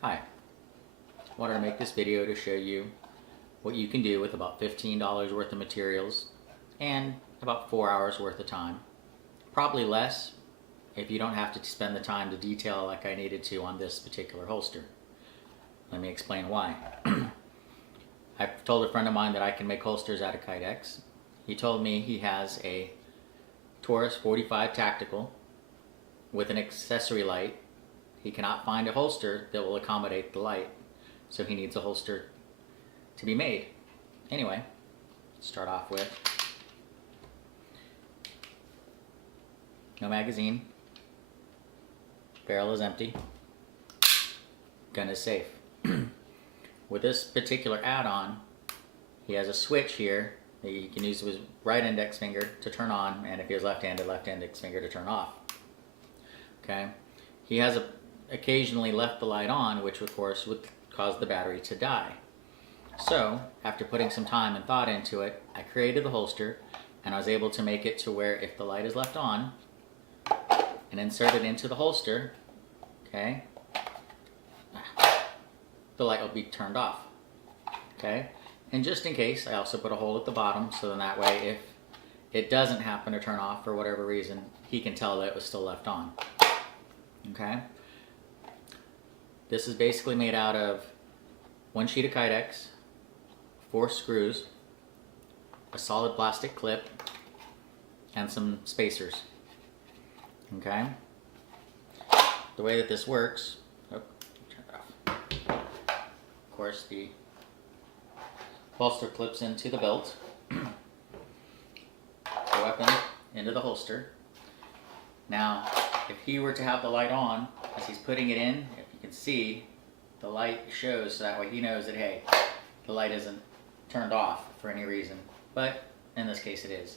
Hi, I wanted to make this video to show you what you can do with about $15 worth of materials and about 4 hours worth of time. Probably less if you don't have to spend the time to detail like I needed to on this particular holster. Let me explain why. I've told a friend of mine that I can make holsters out of Kydex. He told me he has a Taurus 45 Tactical with an accessory light. He cannot find a holster that will accommodate the light, so he needs a holster to be made. Anyway, start off with no magazine, barrel is empty, gun is safe. With this particular add-on, he has a switch here that you can use with his right index finger to turn on, and if he has left-handed, left index finger to turn off. Okay, he has occasionally left the light on, which of course would cause the battery to die. So after putting some time and thought into it, I created the holster, and I was able to make it to where if the light is left on and insert it into the holster, okay, the light will be turned off. Okay, and just in case, I also put a hole at the bottom, so then that way if it doesn't happen to turn off for whatever reason, he can tell that it was still left on. Okay, this is basically made out of one sheet of Kydex, 4 screws, a solid plastic clip, and some spacers. Okay, the way that this works, turn it off. Of course, the holster clips into the belt, the weapon into the holster. Now, if he were to have the light on, as he's putting it in, if you can see, the light shows, so that way he knows that, hey, the light isn't turned off for any reason, but in this case it is.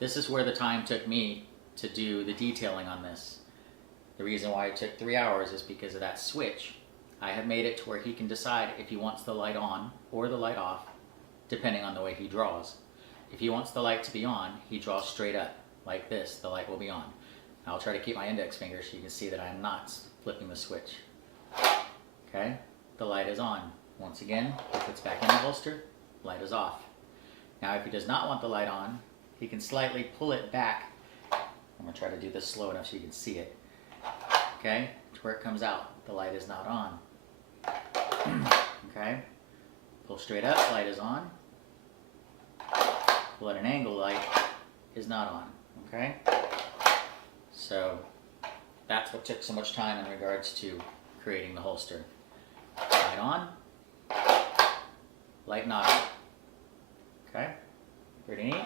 This is where the time took me to do the detailing on this. The reason why it took 3 hours is because of that switch. I have made it to where he can decide if he wants the light on or the light off, depending on the way he draws. If he wants the light to be on, he draws straight up, like this, the light will be on. I'll try to keep my index finger so you can see that I am not flipping the switch. Okay, the light is on. Once again, if it's back in the holster, light is off. Now if he does not want the light on, he can slightly pull it back. I'm going to try to do this slow enough so you can see it. Okay, to where it comes out, the light is not on. Okay, pull straight up, light is on. Pull at an angle, light is not on. Okay, so that's what took so much time in regards to creating the holster. Light on, light not on. Okay, pretty neat.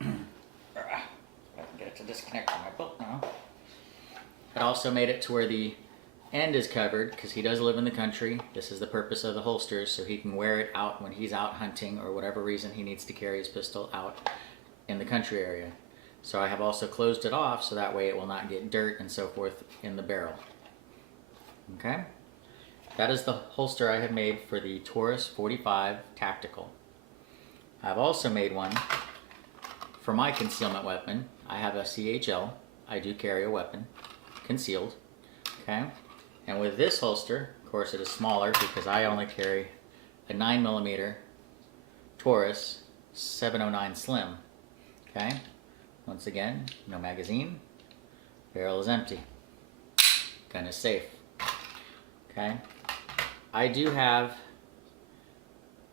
I can get it to disconnect from my belt now. It also made it to where the end is covered, because he does live in the country. This is the purpose of the holsters, so he can wear it out when he's out hunting or whatever reason he needs to carry his pistol out in the country area. So I have also closed it off so that way it will not get dirt and so forth in the barrel. Okay, that is the holster I have made for the Taurus 45 Tactical. I've also made one for my concealment weapon. I have a CHL. I do carry a weapon concealed. Okay, and with this holster, of course it is smaller because I only carry a 9mm Taurus 709 Slim. Okay, once again, no magazine, barrel is empty, gun is safe. Okay, I do have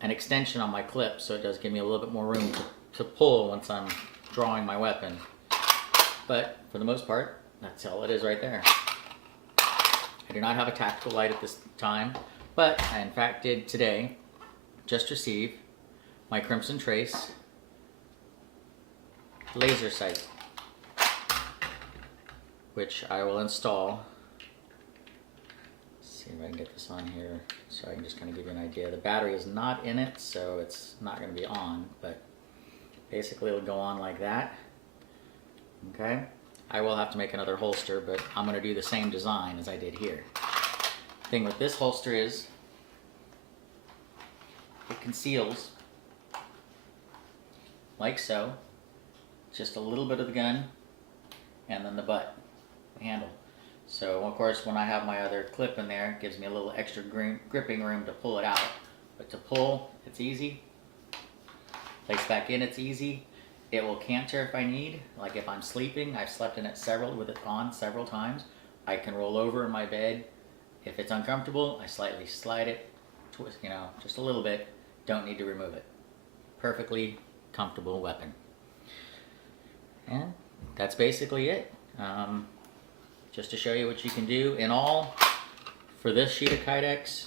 an extension on my clip, so it does give me a little bit more room to pull once I'm drawing my weapon. But for the most part, that's all it is right there. I do not have a tactical light at this time, but I in fact did today just receive my Crimson Trace laser sight, which I will install. Let's see if I can get this on here so I can just kind of give you an idea. The battery is not in it, so it's not going to be on, but basically it'll go on like that. Okay, I will have to make another holster, but I'm going to do the same design as I did here. The thing with this holster is it conceals like so, just a little bit of the gun and then the butt, the handle. So of course when I have my other clip in there, it gives me a little extra gripping room to pull it out. But to pull, it's easy. Place back in, it's easy. It will canter if I need. Like if I'm sleeping, I've slept in it with it on several times. I can roll over in my bed. If it's uncomfortable, I slightly slide it, twist, just a little bit. Don't need to remove it. Perfectly comfortable weapon. And that's basically it. Just to show you what you can do. In all, for this sheet of Kydex,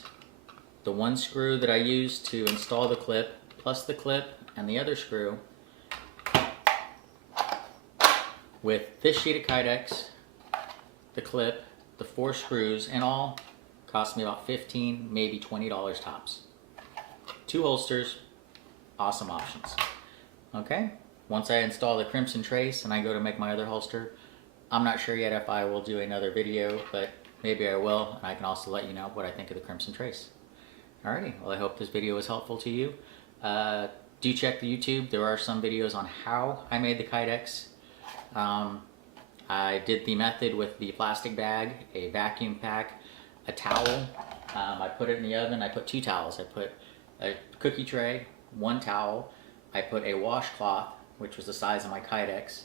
the one screw that I used to install the clip, plus the clip and the other screw, with this sheet of Kydex, the clip, the 4 screws, in all, cost me about $15, maybe $20 tops. 2 holsters, awesome options. Okay, once I install the Crimson Trace and I go to make my other holster, I'm not sure yet if I will do another video, but maybe I will, and I can also let you know what I think of the Crimson Trace. Alrighty, well I hope this video was helpful to you. Do check the YouTube. There are some videos on how I made the Kydex. I did the method with the plastic bag, a vacuum pack, a towel. I put it in the oven. I put 2 towels. I put a cookie tray, 1 towel. I put a washcloth, which was the size of my Kydex.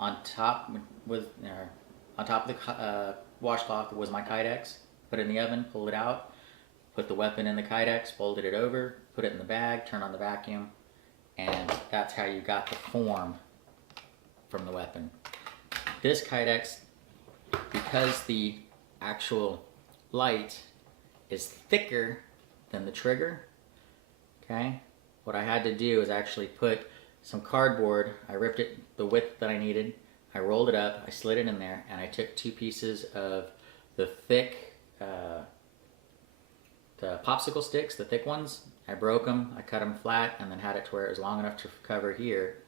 On top of the washcloth was my Kydex. Put it in the oven, pulled it out, put the weapon in the Kydex, folded it over, put it in the bag, turned on the vacuum, and that's how you got the form from the weapon. This Kydex, because the actual light is thicker than the trigger, okay, what I had to do is actually put some cardboard. I ripped it the width that I needed, I rolled it up, I slid it in there, and I took 2 pieces of the thick the popsicle sticks, the thick ones. I broke them, I cut them flat, and then had it to where it was long enough to cover here,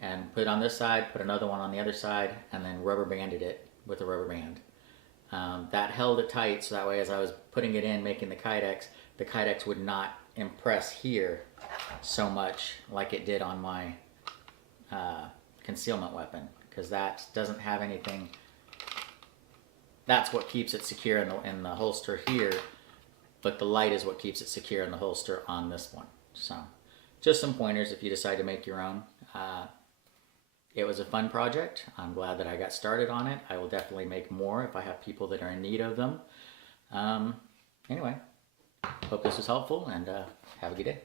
and put it on this side, put another one on the other side, and then rubber banded it with a rubber band. That held it tight, so that way as I was putting it in, making the Kydex would not impress here so much like it did on my concealment weapon, because that doesn't have anything. That's what keeps it secure in the holster here, but the light is what keeps it secure in the holster on this one. So just some pointers if you decide to make your own. It was a fun project. I'm glad that I got started on it. I will definitely make more if I have people that are in need of them. Anyway, hope this was helpful, and have a good day.